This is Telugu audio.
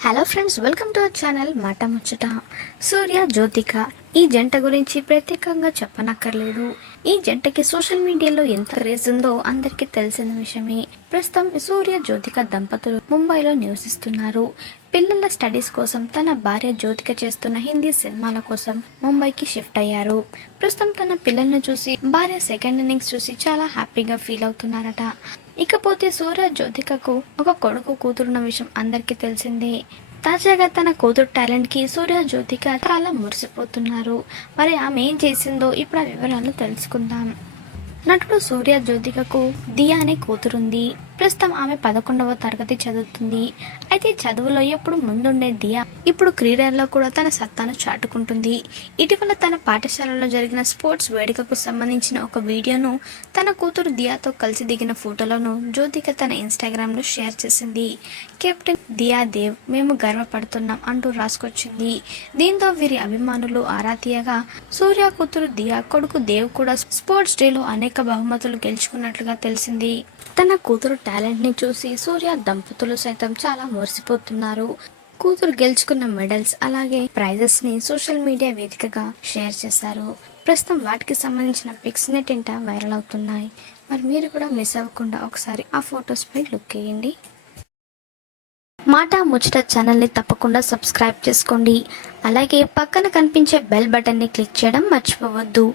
Hello friends welcome to our channel మాట ముచ్చట సూర్య జ్యోతిక ఈ జంట గురించి ప్రత్యేకంగా చెప్పనక్కర్లేదు. ఈ జంటకి సోషల్ మీడియాలో ఎంత క్రేజ్ ఉందో అందరికీ తెలిసిన విషయమే. ప్రస్తుతం సూర్య జ్యోతిక దంపతులు ముంబైలో నివసిస్తున్నారు. పిల్లల స్టడీస్ కోసం తన భార్య జ్యోతిక చేస్తున్న హిందీ సినిమాల కోసం ముంబైకి షిఫ్ట్ అయ్యారు. ప్రస్తుతం తన పిల్లల్ని చూసి భార్య సెకండ్ ఇన్నింగ్స్ చూసి చాలా హ్యాపీగా ఫీల్ అవుతున్నారట. ఇకపోతే సూర్య జ్యోతికకు ఒక కొడుకు కూతురున్న విషయం అందరికీ తెలిసిందే. తాజాగా తన కూతురు టాలెంట్కి సూర్య జ్యోతిక చాలా మురిసిపోతున్నారు. మరి ఆమె ఏం చేసిందో ఇప్పుడు ఆ వివరాలు తెలుసుకుందాం. నటుడు సూర్య జ్యోతికకు దియా అనే కూతురుంది. ప్రస్తుతం ఆమె పదకొండవ తరగతి చదువుతుంది. అయితే చదువులో ఎప్పుడు ముందుండే దియా ఇప్పుడు క్రీడల్లో కూడా తన సత్తాను చాటుకుంటుంది. ఇటీవల తన పాఠశాలలో జరిగిన స్పోర్ట్స్ వేడుకకు సంబంధించిన ఒక వీడియోను తన కూతురు దియాతో కలిసి దిగిన ఫోటోలను జ్యోతిక తన ఇన్స్టాగ్రామ్లో షేర్ చేసింది. కెప్టెన్ దియా దేవ్ మేము గర్వపడుతున్నాం అంటూ రాసుకొచ్చింది. దీంతో వీరి అభిమానులు ఆరా తీయగా సూర్య కూతురు దియా కొడుకు దేవ్ కూడా స్పోర్ట్స్ డేలో అనేక బహుమతులు గెలుచుకున్నట్లుగా తెలిసింది. తన కూతురు టాలెంట్ని చూసి సూర్య దంపతులు సైతం చాలా మురిసిపోతున్నారు. కూతురు గెలుచుకున్న మెడల్స్ అలాగే ప్రైజెస్ని సోషల్ మీడియా వేదికగా షేర్ చేశారు. ప్రస్తుతం వాటికి సంబంధించిన పిక్స్ నెటింట వైరల్ అవుతున్నాయి. మరి మీరు కూడా మిస్ అవ్వకుండా ఒకసారి ఆ ఫొటోస్ పై లుక్ వేయండి మాట ముచ్చట ఛానల్ని తప్పకుండా సబ్స్క్రైబ్ చేసుకోండి. అలాగే పక్కన కనిపించే బెల్ బటన్ని క్లిక్ చేయడం మర్చిపోవద్దు.